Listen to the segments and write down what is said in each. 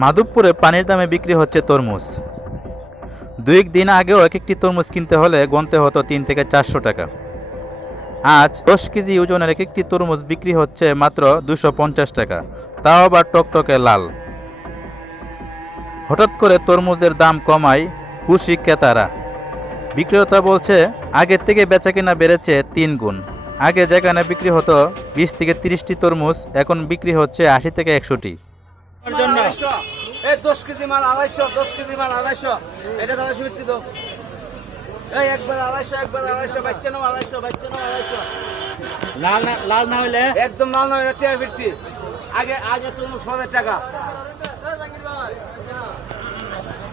মাধবপুরে পানির দামে বিক্রি হচ্ছে তরমুজ। দুই দিন আগেও এক একটি তরমুজ কিনতে হলে গুনতে হতো তিন থেকে চারশো টাকা। আজ দশ কেজি ওজনের এক একটি তরমুজ বিক্রি হচ্ছে মাত্র দুশো পঞ্চাশ টাকা, তাও আবার টকটকে লাল। হঠাৎ করে তরমুজের দাম কমায় খুশি ক্রেতারা। বিক্রেতা বলছে, আগের থেকে বেচাকেনা বেড়েছে তিন গুণ। আগে যেখানে বিক্রি হতো বিশ থেকে তিরিশটি তরমুজ, এখন বিক্রি হচ্ছে আশি থেকে একশোটি দশ কেজি মাল আড়াইশো দশ কেজি মাল আড়াইশো। এটা আড়াইশো বিক্রি তো এই একবার আড়াইশো একবার আড়াইশো বাচ্চা নাও আড়াইশো বাচ্চা নাও আড়াইশো। লাল না লাল না হইলে? একদম লাল নয় চেয়ার ফিরতি। আগে আগে তো ছয় টাকা।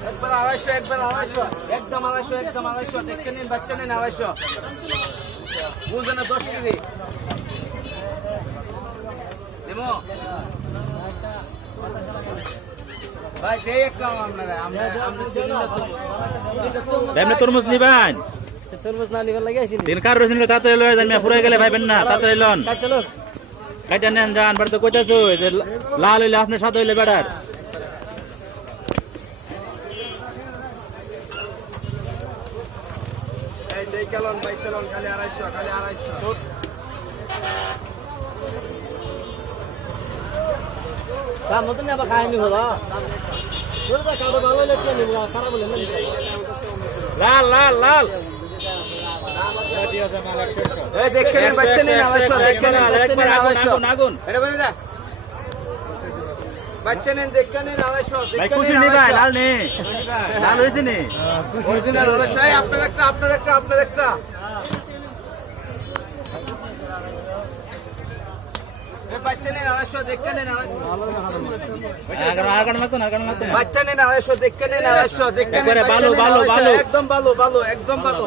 একবার আড়াইশো একবার আড়াইশো। একদম আড়াইশো একদম আড়াইশো। দেখে নিন বাচ্চা নিন আড়াইশো। বুঝলেন দশ কেজি? দেবো ভাই দেই একটা আপনারা আমরা আমরা চিনি না তো। এটা তো এমনি তরমুজ নিবেন। তরমুজ না নিবার লাগে আইছি তিন কার রয়েছেন তাড়াতাড়ি লয়ে যান ফুরে গেলে ভাইবেন না তাড়াতাড়ি লন। চলো নেন যান বাড়িতে কইতাছো যে লাল হইলে আপনার সাথে হইলে বেড়ার এই দেই চলন ভাই চলন খালি আড়াইশো খালি আড়াইশো। কাম মতন আবার খাই নি হলো তোর তো কাবো ভালো লাগছে নি সারা বলে না লাল লাল লাল বাচ্চা নিন দেখে নিন আড়াইশো। লাল নে। লাল হয়েছে নি? আপনার একটা আপনার একটা আপনার একটা এই বাচ্চা নিন আড়াইশো দেখে নিন আড়াইশো। আগান মতন আগান বাচ্চা নিন আড়াইশো দেখে নিন আড়াইশো দেখে নিন একবারে বাচ্চা ভালো, নিন ভালো, আড়াইশো, ভালো। একদম ভালো ভালো একদম ভালো